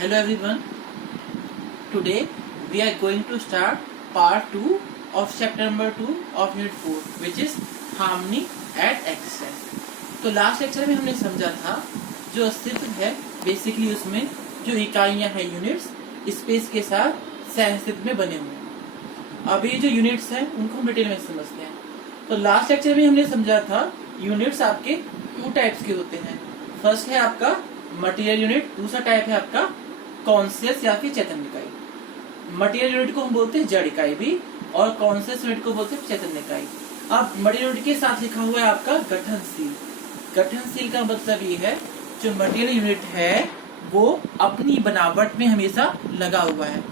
Hello everyone. Today we are going to start part 2 of chapter number 2 of unit 4 which is harmony and existence. तो last lecture में हमने समझा था जो अस्तित्व है बेसिकली उसमें जो इकाइयां हैं यूनिट्स स्पेस के साथ सह-अस्तित्व में बने हुए हैं। अब ये जो यूनिट्स हैं उनको हम डिटेल में समझते हैं। तो लास्ट लेक्चर में हमने समझा था यूनिट्स आपके 2 टाइप्स के होते हैं। फर्स्ट है आपका मटेरियल यूनिट, दूसरा टाइप है आपका कॉन्शियस या फिर चैतन्य इकाई। मटेरियल यूनिट को हम बोलते हैं जड़ इकाई भी और कॉन्शियस यूनिट को बोलते हैं चैतन्य इकाई। अब मटेरियल यूनिट के साथ लिखा हुआ है आपका गठनशील। गठनशील का मतलब ये है जो मटेरियल यूनिट है वो अपनी बनावट में हमेशा लगा हुआ है,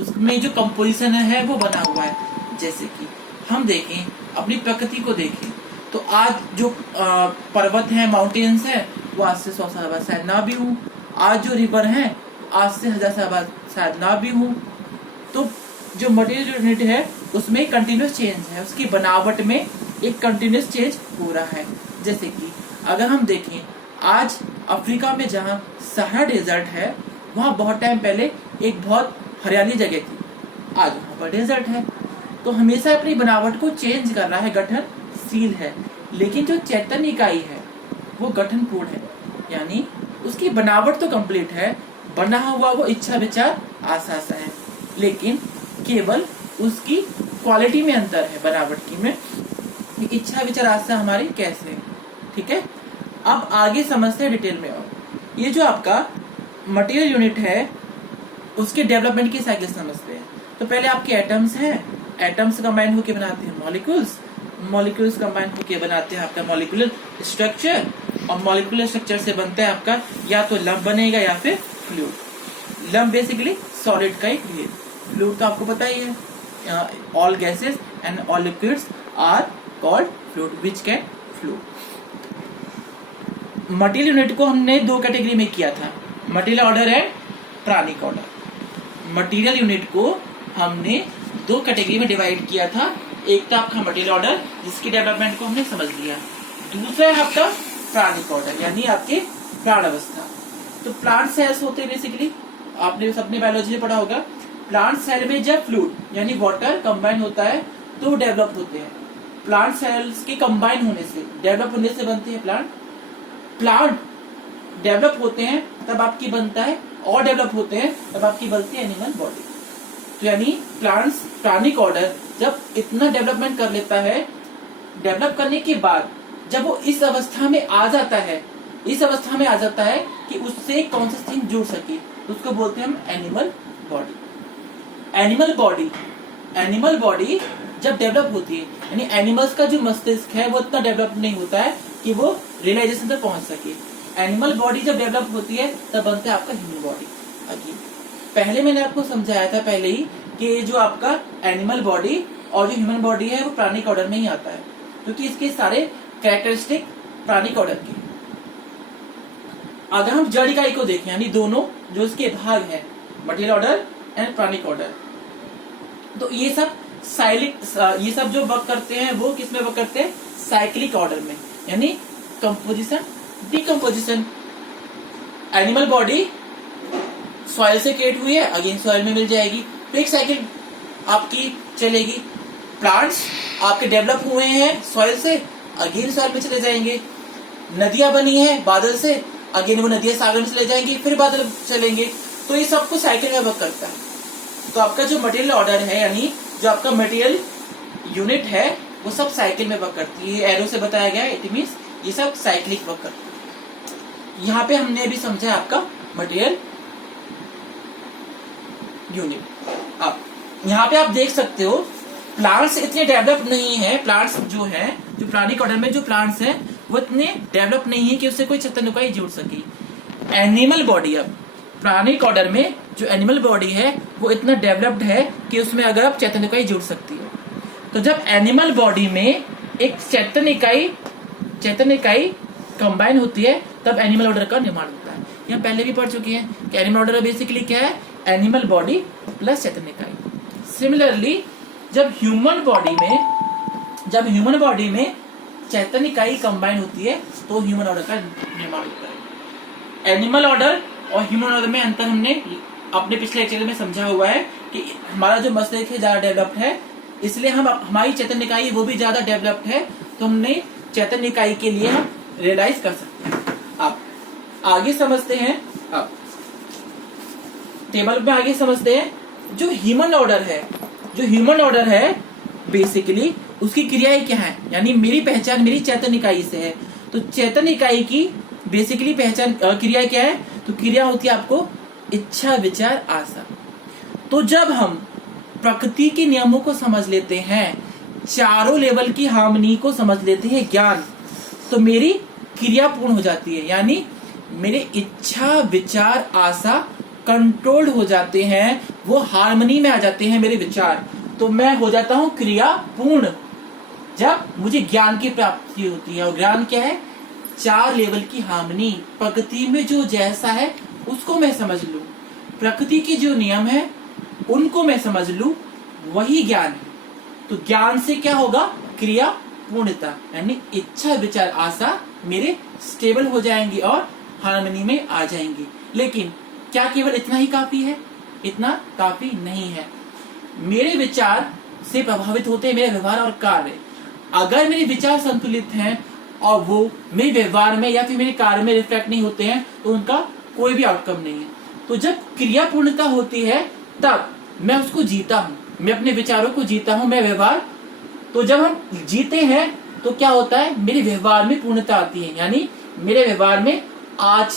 उसमें जो कंपोजिशन है वो बना हुआ है। जैसे कि हम देखें अपनी प्रकृति को देखें तो आज जो पर्वत है, माउंटेन्स है, वो आज से 100 साल बाद शायद ना भी हूँ। आज जो रिवर है आज से 1000 साल बाद शायद ना भी हूँ। तो जो मटेरियल यूनिट है उसमें कंटिन्यूस चेंज है, उसकी बनावट में एक कंटिन्यूस चेंज हो रहा है। जैसे कि अगर हम देखें आज अफ्रीका में जहाँ सहारा डेजर्ट है वहाँ बहुत टाइम पहले एक बहुत हरियाली जगह थी, आज वहाँ पर डेजर्ट है। तो हमेशा अपनी बनावट को चेंज कर रहा है, गठनशील है। लेकिन जो चैतन्य इकाई है वो गठनपूर्ण है, यानी उसकी बनावट तो कंप्लीट है, बना हुआ वो इच्छा विचार आशा है, लेकिन केवल उसकी क्वालिटी में अंतर है, बनावट की में इच्छा विचार आशा हमारी कैसे है। ठीक है, अब आगे समझते हैं डिटेल में। और ये जो आपका मटेरियल यूनिट है उसके डेवलपमेंट की साइकिल समझते हैं। तो पहले आपके एटम्स हैं, एटम्स कंबाइन होकर बनाते हैं मॉलिक्यूल्स, मॉलिक्यूल्स कंबाइन होकर बनाते हैं आपका मॉलिक्यूलर स्ट्रक्चर, और मॉलिक्यूलर स्ट्रक्चर से बनता है आपका या तो लंप बनेगा या फिर फ्लूइड। लंप बेसिकली सॉलिड का एक भेद, फ्लूइड तो आपको पता ही है, all gases and all liquids are called fluid which can flow. Material unit को हमने 2 कैटेगरी में किया था, मटेरियल ऑर्डर एंड प्राणिक ऑर्डर। मटेरियल यूनिट को हमने 2 कैटेगरी में डिवाइड किया था। एक था आपका मटेरियल ऑर्डर जिसकी डेवलपमेंट को हमने समझ लिया, दूसरा है आपका प्राणिक ऑर्डर यानी आपके प्राण अवस्था। तो प्लांट सेल्स होते हैं बेसिकली, आपने सबने बायोलॉजी में पढ़ा होगा। प्लांट सेल में जब फ्लूइड यानी वाटर कंबाइन होता है तो डेवलप होते हैं। प्लांट सेल्स के कंबाइन होने से, डेवलप होने से बनते हैं प्लांट। प्लांट डेवलप होते हैं तब आपकी बनता है, और डेवलप होते हैं तब आपकी बनती है एनिमल बॉडी। तो यानी प्लांट्स प्राणिक ऑर्डर जब इतना डेवलपमेंट कर लेता है, डेवलप करने के बाद जब वो इस अवस्था में आ जाता है, इस अवस्था में आ जाता है कि उससे कौन सा थिंग जुड़ सके, उसको बोलते हैं हम एनिमल बॉडी। एनिमल बॉडी जब डेवलप होती है, यानी एनिमल्स का जो मस्तिष्क है वो इतना डेवलप नहीं होता है कि वो रियलाइजेशन तक पहुंच सके। एनिमल बॉडी जब डेवलप होती है तब बनता है आपका ह्यूमन बॉडी। अगेन पहले मैंने आपको समझाया था पहले ही कि जो आपका एनिमल बॉडी और जो ह्यूमन बॉडी है वो प्राणिक ऑर्डर में ही आता है, क्योंकि इसके सारे कैरेक्टरिस्टिक प्राणिक ऑर्डर के। अगर हम जड़ इकाई को देखें यानी दोनों जो इसके भाग हैं, मटेरियल ऑर्डर एंड प्राणिक ऑर्डर, तो ये सब जो वर्क करते हैं वो किस में वर्क करते हैं, साइक्लिक ऑर्डर में, यानी composition decomposition. Animal body soil से क्रिएट हुई है, अगेन सॉइल में मिल जाएगी, तो एक साइकिल आपकी चलेगी। प्लांट्स आपके डेवलप हुए हैं सॉइल से, अगेन सॉइल में चले जाएंगे। नदियां बनी है बादल से, अगेन वो नदियां सागर में चले जाएंगी, फिर बादल चलेंगे। तो ये सबको साइकिल में वर्क करता है। तो आपका जो मटेरियल ऑर्डर है यानी जो आपका मटेरियल यूनिट है वो सब साइकिल में वर्क करती है। एरो से बताया गया है, इट मींस ये सब साइक्लिक वर्क करती है। यहाँ पे हमने भी समझा आपका मटेरियल यूनिट। अब यहाँ पे आप देख सकते हो प्लांट्स इतने डेवलप नहीं है, प्लांट्स जो है जो प्राणिक ऑर्डर में जो प्लांट्स हैं वो इतने डेवलप नहीं है कि उससे कोई चैतन्य इकाई जुड़ सके। एनिमल बॉडी, अब प्राणिक ऑर्डर में जो एनिमल बॉडी है वो इतना डेवलप्ड है कि उसमें अगर आप चैतन्य इकाई जुड़ सकती है। तो जब एनिमल बॉडी में एक चैतन्य इकाई कंबाइन होती है तब एनिमल ऑर्डर का निर्माण होता है। यहाँ पहले भी पढ़ चुके हैं कि एनिमल ऑर्डर बेसिकली क्या है, एनिमल बॉडी प्लस चैतन्य इकाई। सिमिलरली जब ह्यूमन बॉडी में चैतन्य इकाई कंबाइन होती है तो ह्यूमन ऑर्डर का निर्माण होता है। एनिमल ऑर्डर और ह्यूमन ऑर्गन में अंतर हमने अपने पिछले लेक्चर में समझा हुआ है कि हमारा जो मस्तिष्क है ज्यादा डेवलप्ड है, इसलिए हम हमारी चैतन्य इकाई वो भी ज्यादा डेवलप्ड है, तो हमने चैतन्य इकाई के लिए हम रियलाइज कर सकते हैं। अब आगे समझते हैं, अब टेबल में आगे समझते हैं जो ह्यूमन ऑर्डर है बेसिकली उसकी क्रियाएं क्या है, यानी मेरी पहचान मेरी चैतन्य इकाई से है। तो चैतन्य इकाई की बेसिकली पहचान क्रिया क्या है, तो क्रिया होती है आपको इच्छा विचार आशा। तो जब हम प्रकृति के नियमों को समझ लेते हैं, चारों लेवल की हार्मनी को समझ लेते हैं ज्ञान, तो मेरी क्रिया पूर्ण हो जाती है, यानी मेरे इच्छा विचार आशा कंट्रोल्ड हो जाते हैं, वो हार्मनी में आ जाते हैं मेरे विचार, तो मैं हो जाता हूं क्रिया पूर्ण जब मुझे ज्ञान की प्राप्ति होती है। और ज्ञान क्या है, 4 लेवल की हार्मनी, प्रकृति में जो जैसा है उसको मैं समझ लूं, प्रकृति के जो नियम है उनको मैं समझ लूं, वही ज्ञान है। तो ज्ञान से क्या होगा, क्रिया पूर्णता, यानी इच्छा विचार आशा मेरे स्टेबल हो जाएंगी और हार्मनी में आ जाएंगी। लेकिन क्या केवल इतना ही काफी है? इतना काफी नहीं है। मेरे विचार से प्रभावित होते हैं मेरे व्यवहार और कार्य। अगर मेरे विचार संतुलित हैं और वो मेरे व्यवहार में या फिर मेरे कार्य में रिफ्लेक्ट नहीं होते हैं, तो उनका कोई भी आउटकम नहीं है। तो जब क्रिया पूर्णता होती है तब मैं उसको जीता हूँ, मैं अपने विचारों को जीता हूँ, मैं व्यवहार। तो जब हम जीते हैं तो क्या होता है, मेरे व्यवहार में पूर्णता आती है, यानी मेरे व्यवहार में आज